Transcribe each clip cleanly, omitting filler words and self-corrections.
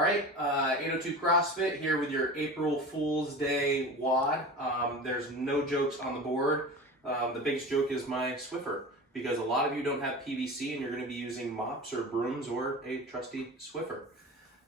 All right, 802 CrossFit here with your April Fool's Day WOD. There's no jokes on the board. The biggest joke is my Swiffer, because a lot of you don't have PVC and you're going to be using mops or brooms or a trusty Swiffer.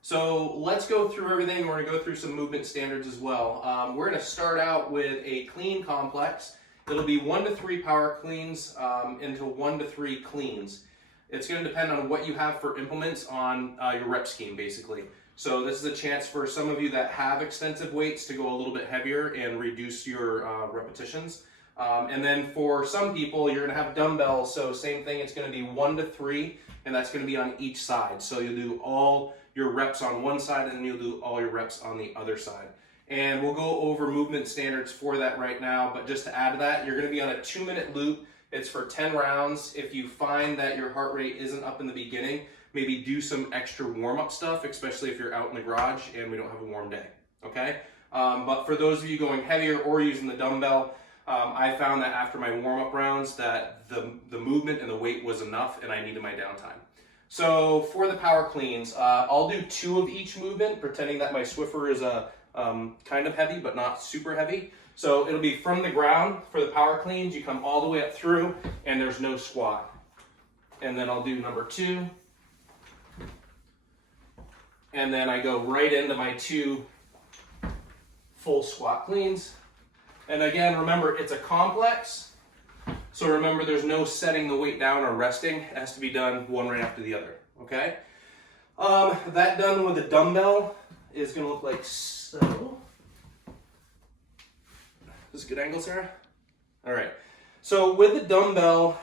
So let's go through everything. We're going to go through some movement standards as well. We're going to start out with a clean complex. It'll be 1 to 3 power cleans into 1 to 3 cleans. It's going to depend on what you have for implements on your rep scheme, basically. So this is a chance for some of you that have extensive weights to go a little bit heavier and reduce your repetitions. And then for some people, you're going to have dumbbells. So same thing, it's going to be 1 to 3, and that's going to be on each side. So you'll do all your reps on one side, and then you'll do all your reps on the other side. And we'll go over movement standards for that right now. But just to add to that, you're going to be on a 2-minute loop. It's for 10 rounds. If you find that your heart rate isn't up in the beginning, maybe do some extra warm-up stuff, especially if you're out in the garage and we don't have a warm day, okay? But for those of you going heavier or using the dumbbell, I found that after my warm-up rounds that the movement and the weight was enough and I needed my downtime. So for the power cleans, I'll do 2 of each movement, pretending that my Swiffer is kind of heavy, but not super heavy. So it'll be from the ground for the power cleans. You come all the way up through and there's no squat. And then I'll do number 2. And then I go right into my 2 full squat cleans. And again, remember, it's a complex. So remember, there's no setting the weight down or resting. It has to be done one right after the other, okay? That done with a dumbbell is gonna look like so. Is this a good angle, Sarah? All right. So with the dumbbell,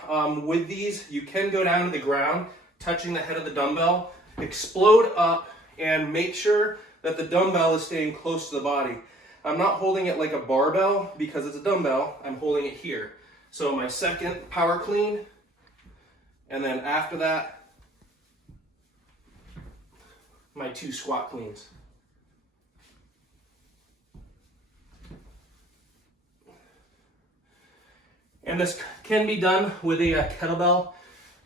with these, you can go down to the ground, touching the head of the dumbbell, explode up, and make sure that the dumbbell is staying close to the body. I'm not holding it like a barbell because it's a dumbbell. I'm holding it here. So my second power clean, and then after that, my 2 squat cleans. And this can be done with a kettlebell.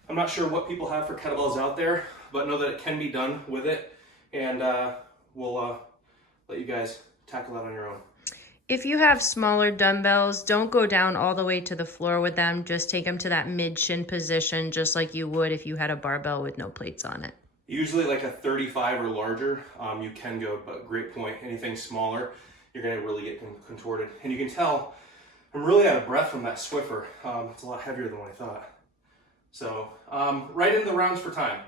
I'm not sure what people have for kettlebells out there, but know that it can be done with it. And we'll let you guys tackle that on your own. If you have smaller dumbbells, don't go down all the way to the floor with them. Just take them to that mid-shin position, just like you would if you had a barbell with no plates on it. Usually like a 35 or larger, you can go, but great point. Anything smaller, you're gonna really get contorted. And you can tell I'm really out of breath from that Swiffer. It's a lot heavier than what I thought. So right into the rounds for time.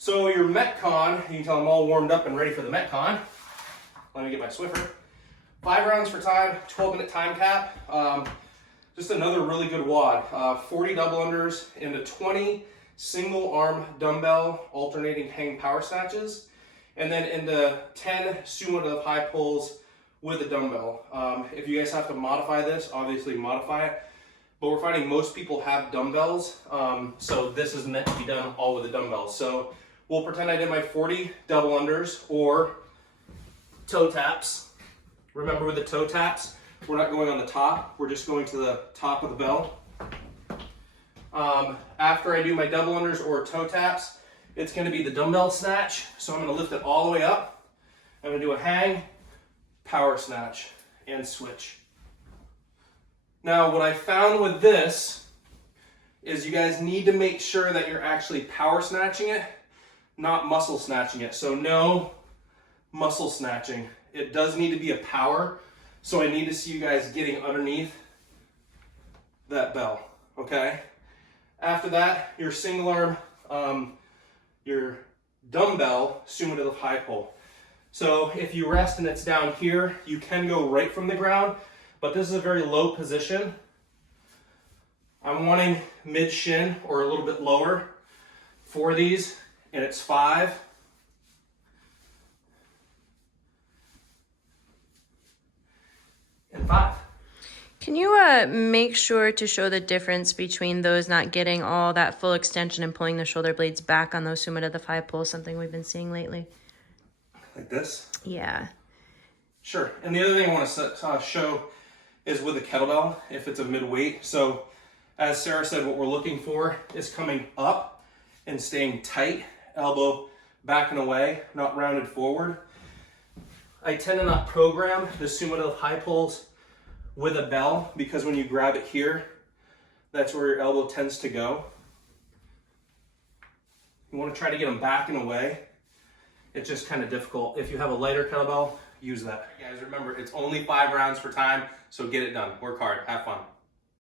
So your Metcon, you can tell I'm all warmed up and ready for the Metcon. Let me get my Swiffer. 5 rounds for time, 12-minute time cap. Just another really good WOD. 40 double unders into 20 single arm dumbbell alternating hang power snatches, and then into 10 sumo deadlift high pulls with a dumbbell. If you guys have to modify this, obviously modify it, but we're finding most people have dumbbells, so this is meant to be done all with the dumbbells. So we'll pretend I did my 40 double unders or toe taps. Remember, with the toe taps, we're not going on the top, we're just going to the top of the bell. After I do my double unders or toe taps, it's going to be the dumbbell snatch. So I'm going to lift it all the way up. I'm going to do a hang, power snatch, and switch. Now, what I found with this is you guys need to make sure that you're actually power snatching it, not muscle snatching it. So no muscle snatching. It does need to be a power. So I need to see you guys getting underneath that bell, okay? After that, your single arm, your dumbbell sumo deadlift high pull. So if you rest and it's down here, you can go right from the ground, but this is a very low position. I'm wanting mid shin or a little bit lower for these, and it's 5. And 5. Can you make sure to show the difference between those not getting all that full extension and pulling the shoulder blades back on those sumo deadlift high pulls, something we've been seeing lately? Like this? Yeah. Sure. And the other thing I want to show is with the kettlebell, if it's a mid-weight. So as Sarah said, what we're looking for is coming up and staying tight, elbow back and away, not rounded forward. I tend to not program the sumo high pulls with a bell because when you grab it here, that's where your elbow tends to go. You want to try to get them back and away. It's just kind of difficult. If you have a lighter kettlebell, use that. Guys, remember, it's only 5 rounds for time, so get it done. Work hard, have fun.